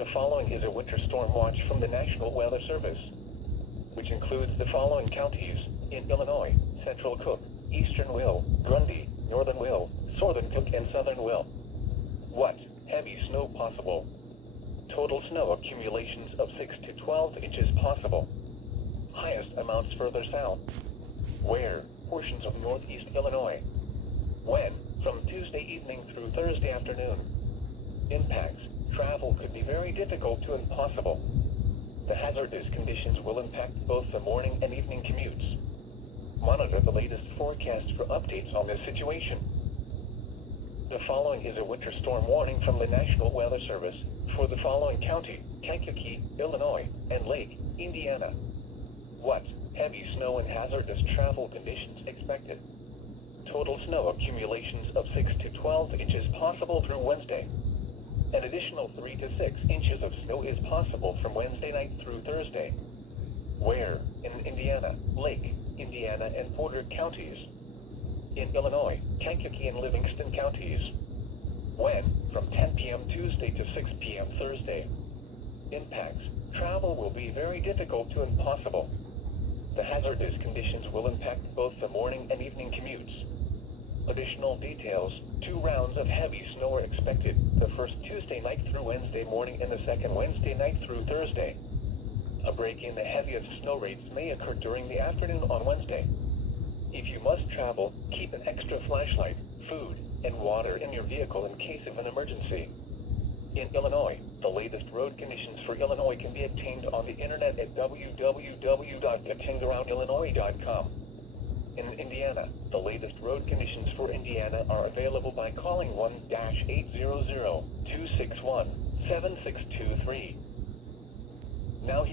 The following is a winter storm watch from the National Weather Service, which includes the following counties in Illinois: Central Cook, Eastern Will, Grundy, Northern Will, Southern Cook, and Southern Will. What? Heavy snow possible. Total snow accumulations of 6 to 12 inches possible. Highest amounts further south. Where? Portions of northeast Illinois. When? From Tuesday evening through Thursday afternoon. Impacts. Travel could be very difficult to impossible. The hazardous conditions will impact both the morning and evening commutes. Monitor the latest forecast for updates on this situation. The following is a winter storm warning from the National Weather Service for the following county: Kankakee, Illinois, and Lake, Indiana. What? Heavy snow and hazardous travel conditions expected. Total snow accumulations of 6 to 12 inches possible through Wednesday. An additional 3 to 6 inches of snow is possible from Wednesday night through Thursday. Where? In Indiana, Lake, Indiana, and Porter counties. In Illinois, Kankakee and Livingston counties. When? From 10 p.m. Tuesday to 6 p.m. Thursday. Impacts. Travel will be very difficult to impossible. The hazardous conditions will impact both the morning and evening commutes. Additional details: 2 rounds of heavy snow are expected, the first Tuesday night through Wednesday morning and the second Wednesday night through Thursday. A break in the heaviest snow rates may occur during the afternoon on Wednesday. If you must travel, keep an extra flashlight, food, and water in your vehicle in case of an emergency. In Illinois, the latest road conditions for Illinois can be obtained on the internet at www.gettingaroundillinois.com. In Indiana, the latest road conditions for Indiana are available by calling 1-800-261-7623. Now here